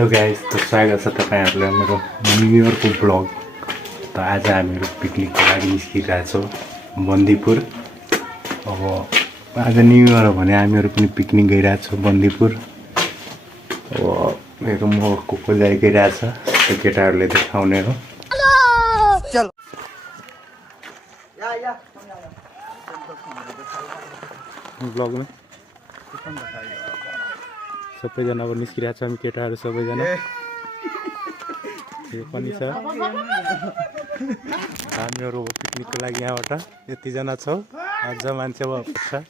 Hello guys, तो स्वागत छ तपाईहरुलाई मेरो न्यू इयरको ब्लग। त आज हामीहरु पिकनिकको लागि निस्किरहेछौँ बन्दीपुर। अब आज न्यू इयर हो भने हामीहरु पनि पिकनिक गइरहेछौँ बन्दीपुर। अब मेरो म को जाइ गइरहेछ त्यो केटाहरुले देखाउने हो। चलो या ब्लगमा सबैजना अब निस्किरहेको छ हामी केटाहरू सबैजना। यो पनि छ हामीहरू पिकनिकको लागि यहाँबाट यतिजना छौँ। अझ मान्छे अब छ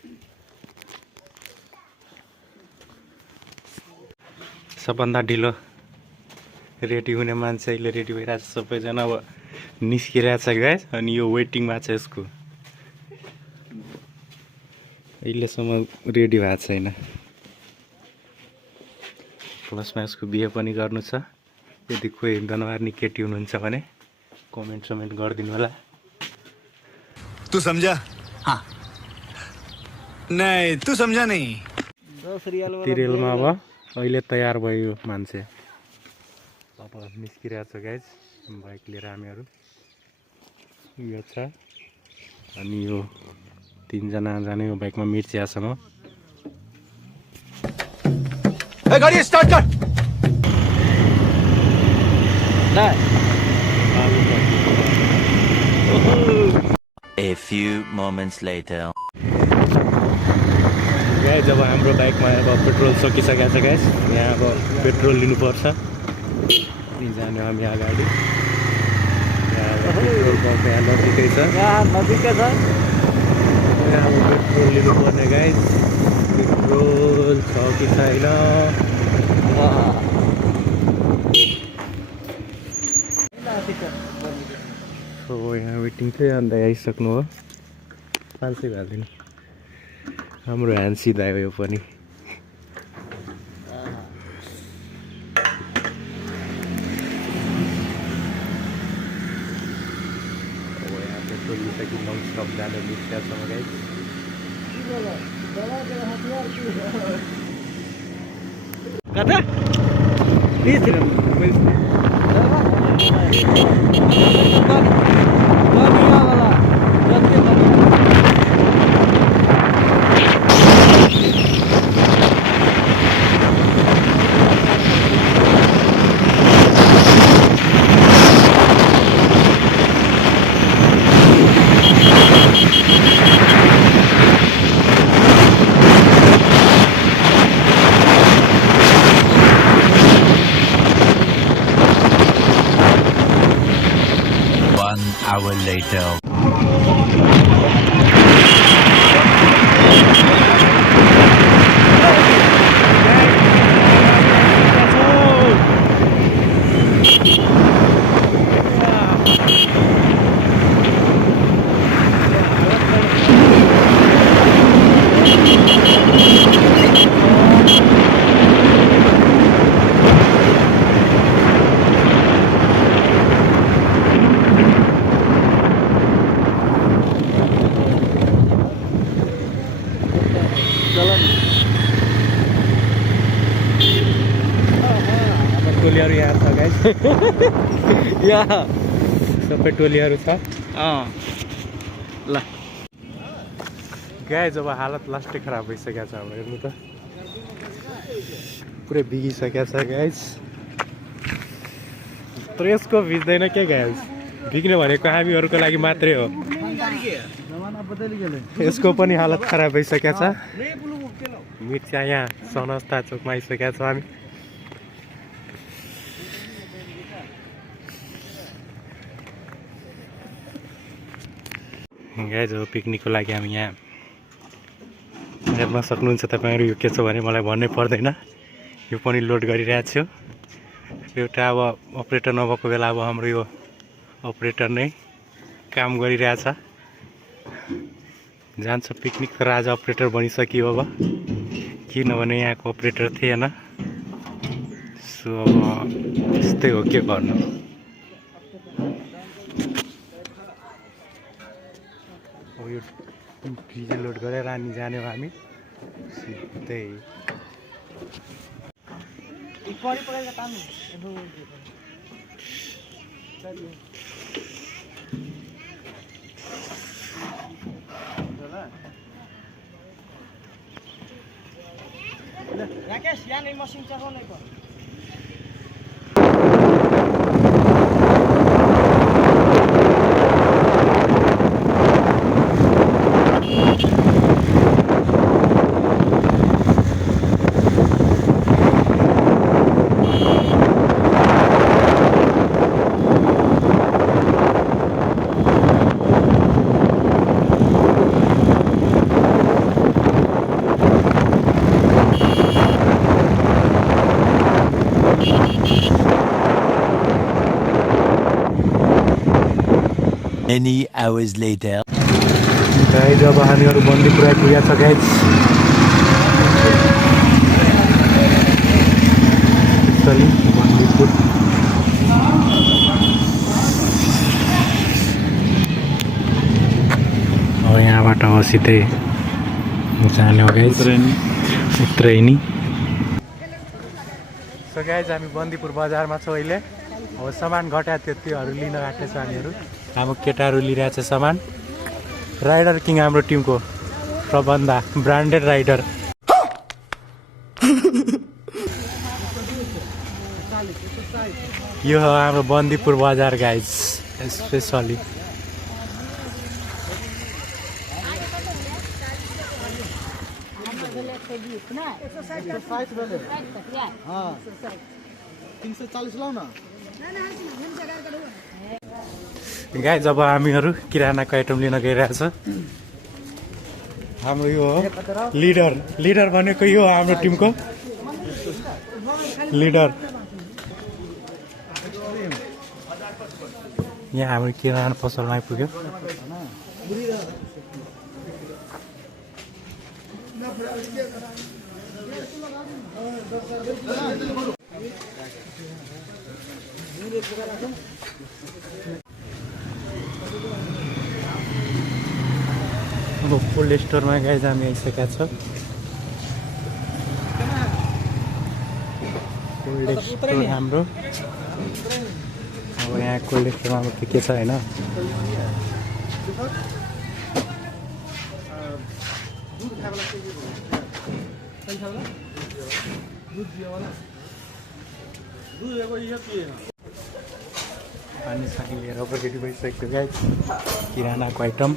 सबभन्दा ढिलो रेडी हुने मान्छे अहिले रेडी भइरहेको छ। सबैजना अब निस्किरहेको छ गाइस। अनि यो वेटिङमा छ यसको, अहिलेसम्म रेडी भएको छैन। प्लसमा यसको बिहे पनि गर्नु छ। यदि कोही दनवार्नी केटी हुनुहुन्छ भने कमेन्ट गरिदिनु होला। तू समझा? हाँ। नहीं तू समझा नहीं। तिरेलमा अब अहिले तयार भयो मान्छे। अब निस्किरहेको छ गाइज बाइक लिएर हामीहरू। यो छ अनि यो तीनजना जाने यो बाइकमा मिर्चियासँग। गाड़ी स्टार्ट कर। A few moments later. Guys अब हाम्रो बाइकमा अब पेट्रोल सकिसकेको छ गाइज। यहाँ अब पेट्रोल लिनुपर्छ। जाने हामी अगाडि। पेट्रोल पम्प यहाँ नजिकै छ। यहाँ अब पेट्रोल लिनुपर्ने गाइज। पेट्रोल छ कि छैन? सो यहाँ वेटिङ थियो। अन्त आइसक्नु हो 500 हालिदिनु। हाम्रो ह्यान्ड सिधा हो यो पनि। अब यहाँ पेट्रोल लिसकि नन स्टप जाने बिर्सियासम्म गाइस। कता? Hour later. टोलीहरू यहाँ छ गाइस। यहाँ सबै टोलीहरू छ। ल गाइस अब हालत लास्टै खराब भइसकेको छ। अब हेर्नु त पुरै भिगिसकेको छ गाइस। तर यसको भिज्दैन के गाइस। भिग्ने भनेको हामीहरूको लागि मात्रै हो। यसको पनि हालत खराब भइसकेको छ। मिर्चिया यहाँ सनस्ता चोकमा आइसकेका छौँ हामी। गाइज अब पिकनिकको लागि हामी यहाँ हेर्न सक्नुहुन्छ तपाईँहरू। यो के छ भने मलाई भन्नै पर्दैन। यो पनि लोड गरिरहेको छु। एउटा अब अपरेटर नभएको बेला अब हाम्रो यो अपरेटर नै काम गरिरहेछ। जान्छ पिकनिक तर आज अपरेटर बनिसक्यो अब, किनभने यहाँको अपरेटर थिएन। सो अब त्यस्तै हो, के गर्नु। अब यो डिजेल लोड गरेर अनि जाने हो हामी सिधै। राकेश यहाँ मसिन चलाउने पर्छ Many hours later. गाइज अब हामीहरू बन्दीपुर आइपुगेका छ गाइज बन्दीपुर अब यहाँबाट अब सिधै जाने हो गाइज उत्रैनी सो गाइज हामी बन्दीपुर बजारमा छौँ अहिले अब सामान घटा थियो त्योहरू लिन आँटेको छ हामीहरू हाम्रो केटाहरू लिइरहेको छ सामान राइडर किङ हाम्रो टिमको प्रबन्ध ब्रान्डेड राइडर यो हो हाम्रो बन्दीपुर बजार गाइज स्पेसली गाइज अब हामीहरू किरानाको आइटम लिन गइरहेछ हाम्रो यो हो लिडर भनेको यो हो हाम्रो टिमको लिडर यहाँ हाम्रो किराना पसलमा आइपुग्यो अब कोल्ड स्टोरमा गाइज हामी आइसकेका छौँ कोल्ड स्टोर हाम्रो अब यहाँ कोल्ड स्टोरमा अब के छ होइन पानी सानी लिएर अब रेडी भइसक्यो गाइज किरानाको आइटम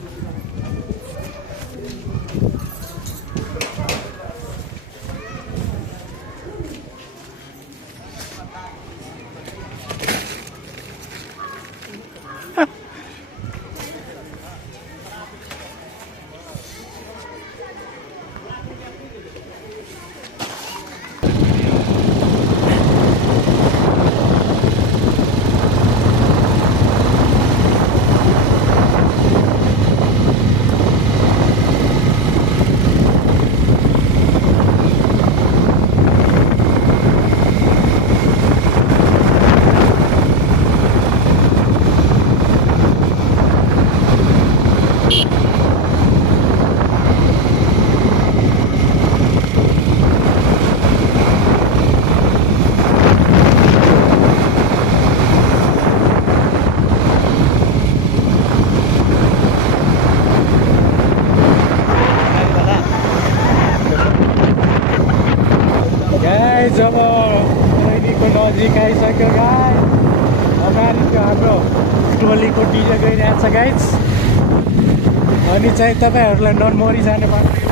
जब ट्रेनीको नजिक आइसक्यो गाइस अगाडि त्यो हाम्रो टोलीको डिजे गइरहेछ गाइस अनि चाहिँ तपाईँहरूलाई ननमोरी जाने बाटो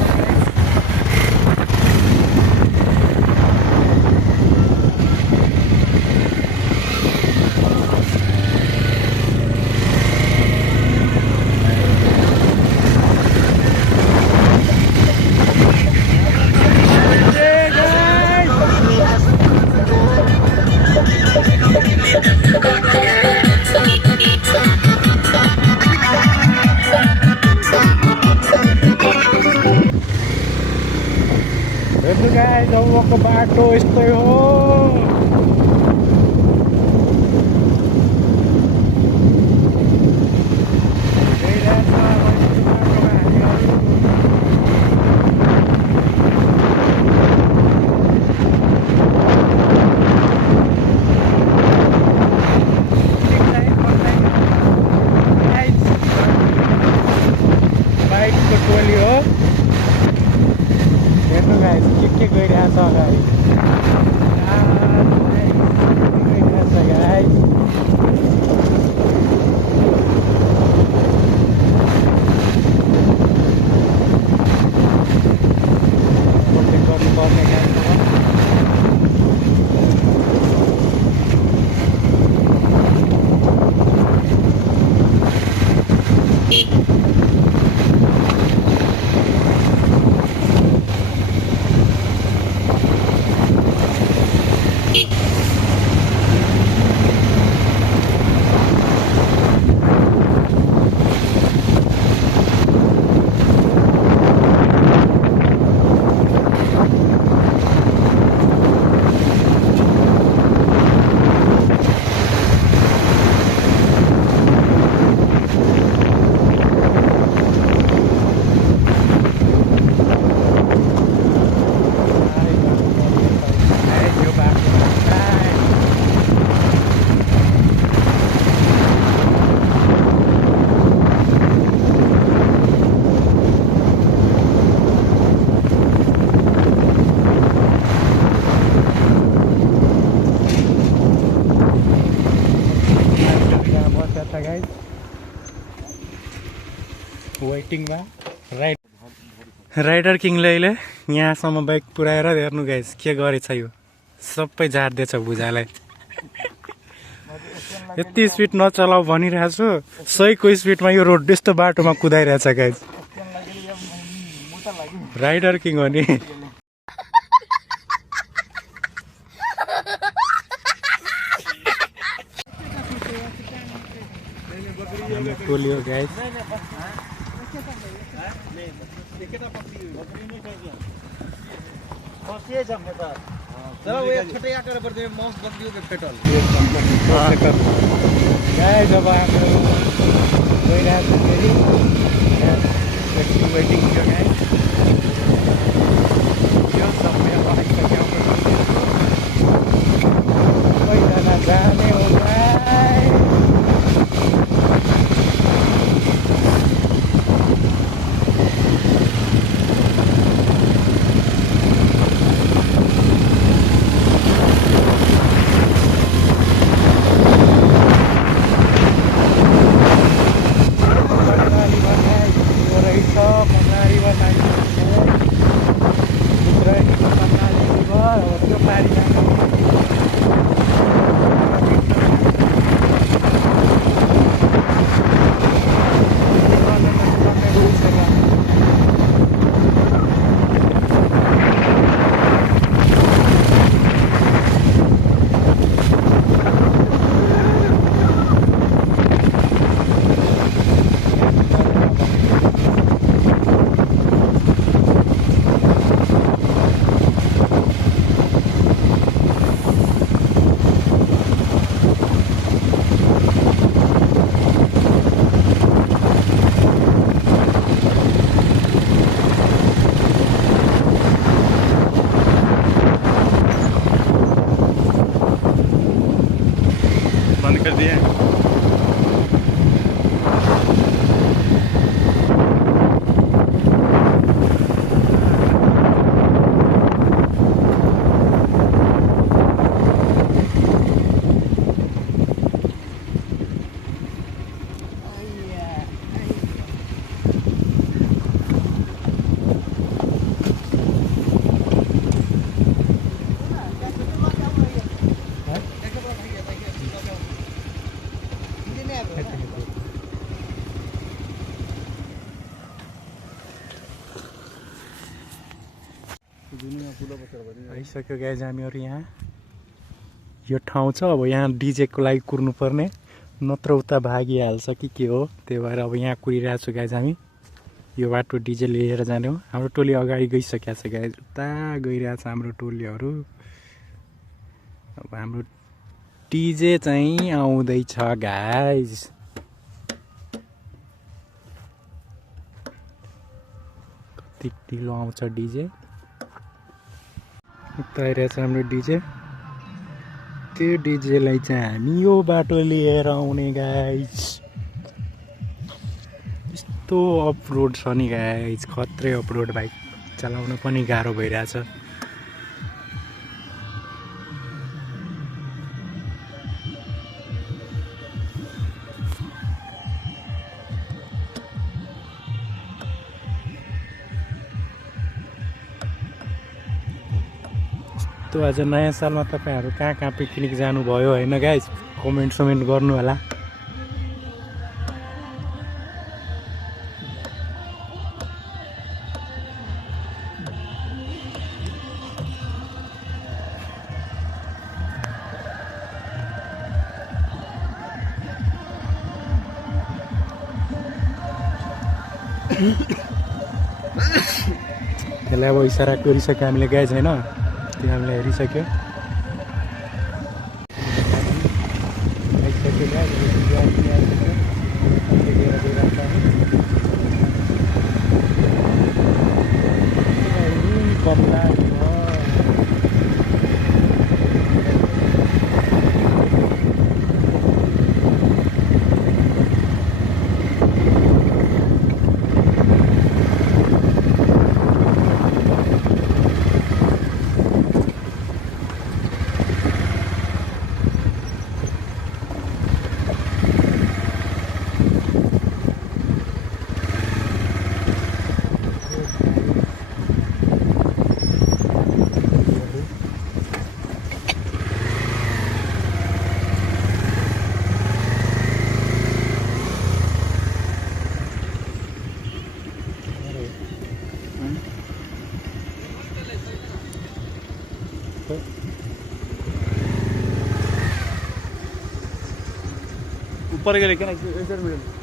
वेटिङमा राइडर किङले अहिले यहाँसम्म बाइक पुऱ्याएर हेर्नु गाइस के गरेछ यो सबै झार्दैछ भुजालाई यति स्पिड नचलाऊ भनिरहेको छु 100को स्पिडमा यो रोड त्यस्तो बाटोमा कुदाइरहेछ गाइस राइडर किङ हो नि टोली हो गाइस गाइस अब हाम्रो गइरहेको फेरि वेटिङ थियो गाइस यो समय आइसक्यो पैसा जाने हो गाइस बंद कर दिया आइसक्यो गाइज हामीहरू यहाँ यो ठाउँ छ अब यहाँ डिजेको लागि कुर्नुपर्ने नत्र उता भागिहाल्छ कि के हो त्यही भएर अब यहाँ कुरिरहेको छु गाइज हामी यो बाटो डिजे लिएर जाने हो हाम्रो टोली अगाडि गइसकेको छ गाइज उता गइरहेछ हाम्रो टोलीहरू अब हाम्रो डिजे चाहिँ आउँदैछ गाइज कति ढिलो आउँछ डिजे उता आइरहेछ हाम्रो डिजे त्यो डिजेलाई चाहिँ हामी यो बाटो लिएर आउने गाइज यस्तो अफ रोड छ नि गाइज खत्रै अफ रोड बाइक चलाउन पनि गाह्रो भइरहेछ तो आज नयाँ सालमा तपाईहरु कहाँ कहाँ पिकनिक जानुभयो हैन गाइस कमेन्ट गर्नु होला त्यसलाई अब इसारा गरिसक्यो हामीले गाइस हैन हामीले हेरिसक्यो परेको किन एकजना मिनट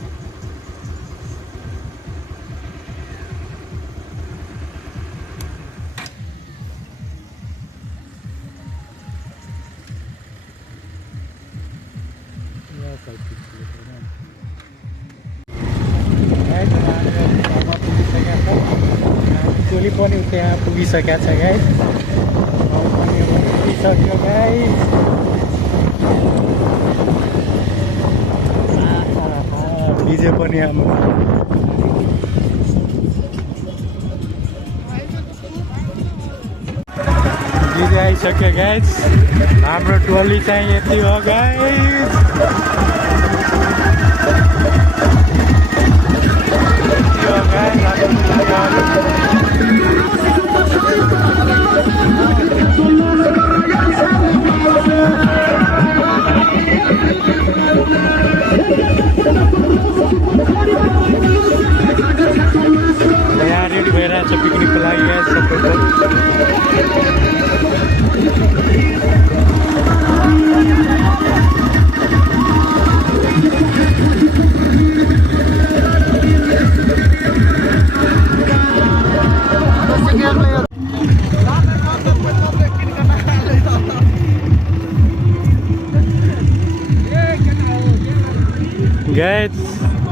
चोली पनि त्यहाँ पुगिसकेको छ गाइस पुगिसक्यो गाइस डिजे पनि हाम्रो डिजे आइसक्यो गाइस हाम्रो टोली चाहिँ यति हो गाइस यहाँ रेडी भइरहेको छ पिकनिकको लागि सबैको गाइस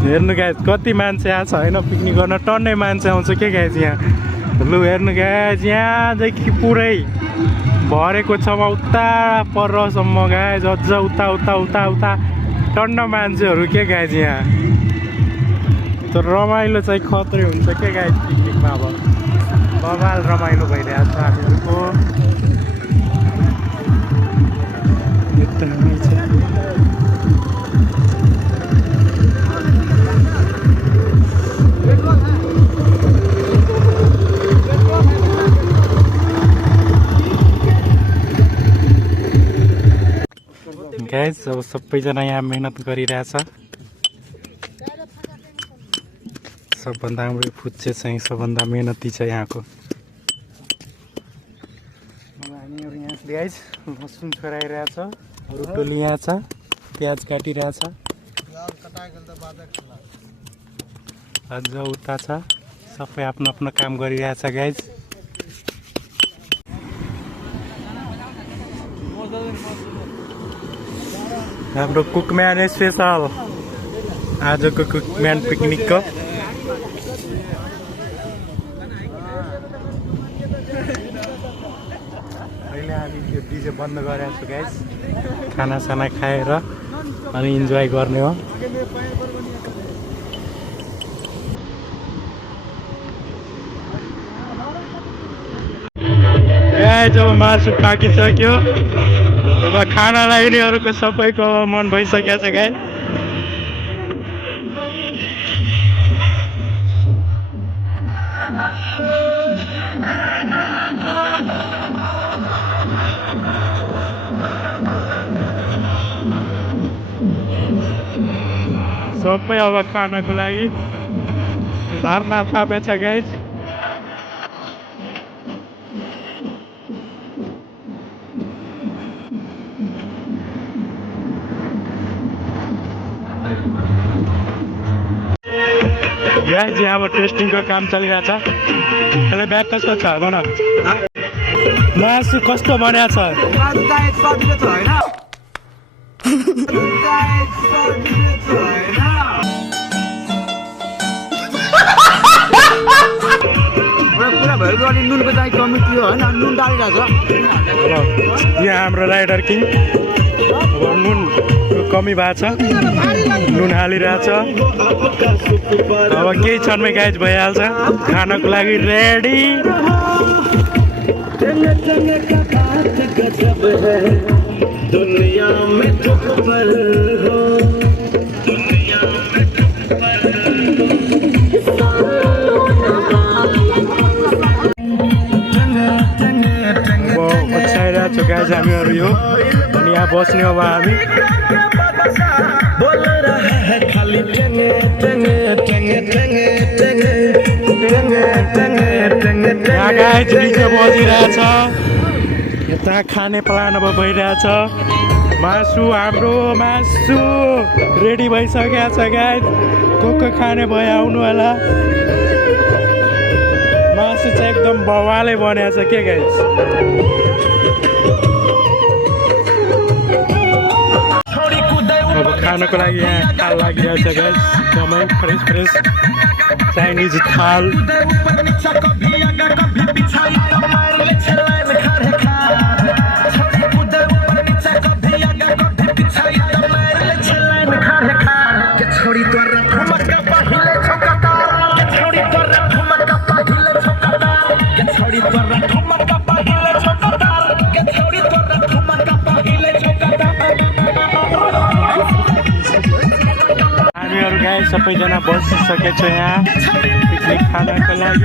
हेर्नु गाइस कति मान्छे आएको छ होइन पिकनिक गर्न टन्नै मान्छे आउँछ के गाइस यहाँ लु हेर्नु गाइस यहाँदेखि पुरै भरेको छ उता परसम्म गाइस अझ उता उता उता उता टन्न मान्छेहरू के गाइस यहाँ तर रमाइलो चाहिँ खत्रै हुन्छ के गाइस पिकनिकमा अब बबाल रमाइलो भइरहेको छ हामीहरूको एकदमै छ गाइस अब सबैजना यहाँ मेहनत गरिरहेछ सबभन्दा हाम्रो फुच्चे चाहिँ सबभन्दा मेहनती छ यहाँको हामीहरू यहाँ गाइस लसुन छोराइरहेछ अरू टोली यहाँ छ प्याज काटिरहेछ अझ उता छ सबै आफ्नो आफ्नो काम गरिरहेछ गाइस हाम्रो कुकम्यान स्पेसल आजको कुकम्यान पिकनिकको अहिले हामी यो डिजे बन्द गरेको छु गाइस खानासाना खाएर अनि इन्जोय गर्ने हो जब मासु पाकिसक्यो अब खाना लाग्नेहरूको सबैको मन भइसकेको छ गाइस सबै अब खानको लागि धर्ना थापेछ गाइस गाइस यहाँ अब टेस्टिङको काम चलिरहेछ यसले ब्याग कस्तो छ भन मासु कस्तो बनाएको छ नुनको चाहिँ कमी थियो होइन नुन डालिरहेछ यहाँ हाम्रो राइडर किङ नुन कमी भएको छ नुन हालिरहेछ अब केही क्षणमै गाइस भइहाल्छ खानको लागि रेडी ओछ्याइरहेको छु गाइस हामीहरू यो अनि यहाँ बस्ने अब हामी यहाँ गाइस डिजे बजिरहेछ यता खाने प्लान अब भइरहेछ मासु हाम्रो मासु रेडी भइसकेको छ गाइस को खाने भयो आउनु होला मासु चाहिँ एकदम बवालै बनाएको छ के गाइस अब खानको लागि यहाँ थाल लागिरहेछ गाइस एकदमै फ्रेस चाइनिज थाल हामीहरू गाई सबैजना बसिसकेछ यहाँ पिकनिक खानको लागि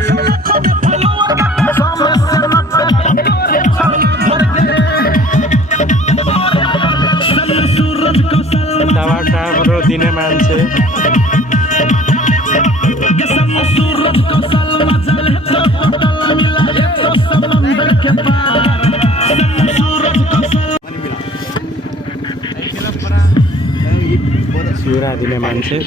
यताबाट हाम्रो दिने मान्छे चिउरा दिने मान्छे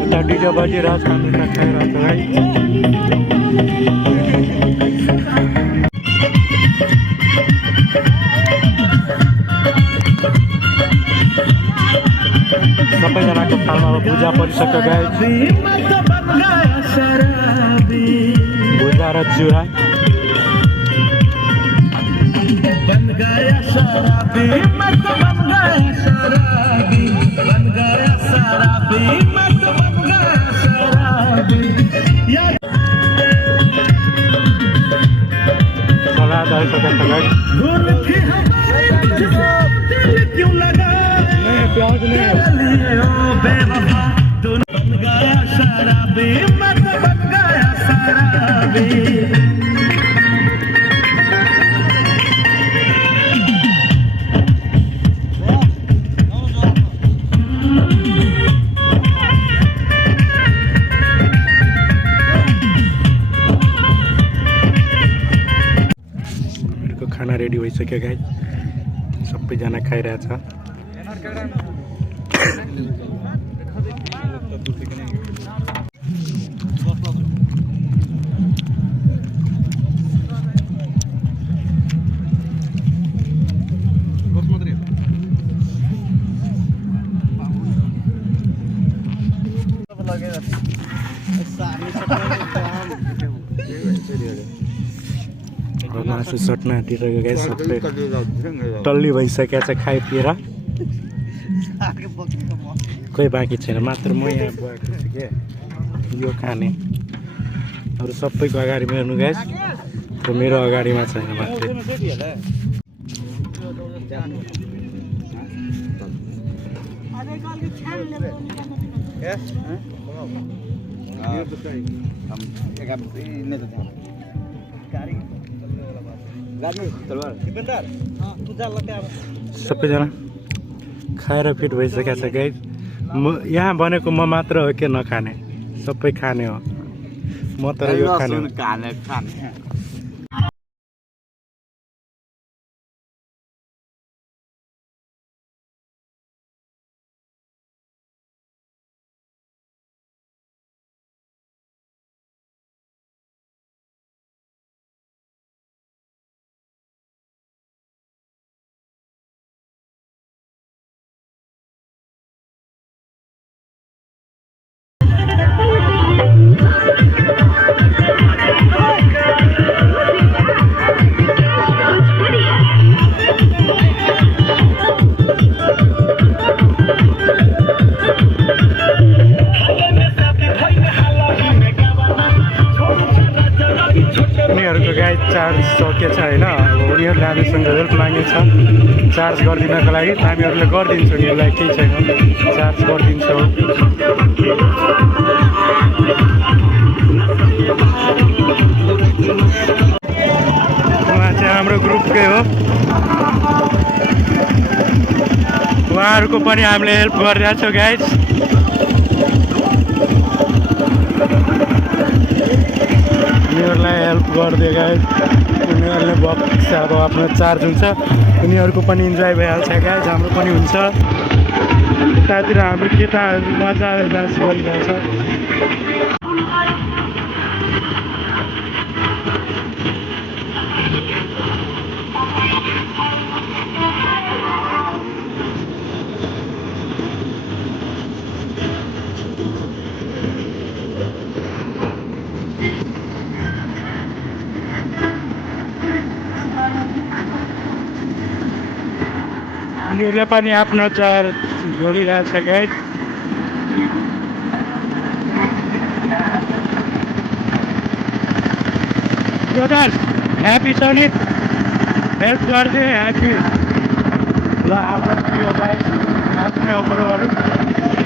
उता डिजो बजिरहेछ हामी खाइरहेछ है सबैजनाको थालमा अब पूजा परिसक्यो गाइस भुजा र चिउरा सलाद आइसकेको छ गाइस प्याज नहीं खाना रेडी भइसक्यो गाइस सबैजना खाइरहेछ मासु सट्न आँटिरहेको गाइस सबै टल्ली भइसकेको छ खाइपिएर कोही बाँकी छैन मात्र म यहाँ भएको छु क्या यो खाने अरू सबैको अगाडिमा हेर्नु गाइस त्यो मेरो अगाडिमा छैन मात्रै सबैजना खाएर फिट भइसकेको छ गाइस म यहाँ बनेको म मात्र हो के नखाने सबै खाने हो म तर यो खाने उनीहरूको गाई चार्ज सकेछ होइन अब उनीहरूले हामीसँग हेल्प मागेको छ चार्ज गरिदिनको लागि हामीहरूले गरिदिन्छौँ उनीहरूलाई केही छैन चार्ज गरिदिन्छौँ उहाँ चाहिँ हाम्रो ग्रुप नजिकै हो उहाँहरूको पनि हामीले हेल्प गरिरहेको छौँ गाइज उनीहरूलाई हेल्प गरिदियो गाइज उनीहरूले बक्स अब आफ्नो चार्ज हुन्छ उनीहरूको पनि इन्जोय भइहाल्छ गाइज हाम्रो पनि हुन्छ यतातिर हाम्रो केटाहरू मजाले डान्स गरिरहेछ उनीहरूले पनि आफ्नो चार्ज गरिरहेछ गाइज ब्रदर ह्याप्पी छ नि हेल्प गरिदिए ह्याप्पी ल आफ्नो गाइज आफ्नै अप्रोहरू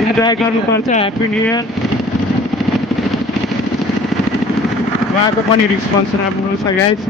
इन्जोय गर्नुपर्छ ह्याप्पी न्यु इयर उहाँको पनि रिस्पोन्स राम्रो छ गाइज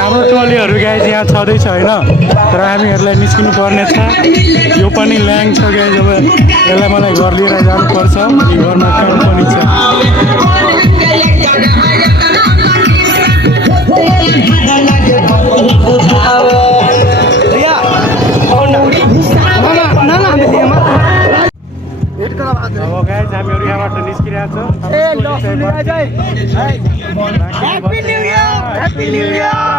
हाम्रो टोलीहरू गाइज यहाँ छँदैछ होइन तर हामीहरूलाई निस्किनु पर्ने छ यो पनि ल्याङ छ गाइज अब यसलाई मलाई घर लिएर जानुपर्छ यो घरमा काम पनि छ अब गाइज हामीहरू यहाँबाट निस्किरहेको छ Happy New Year! Happy New Year!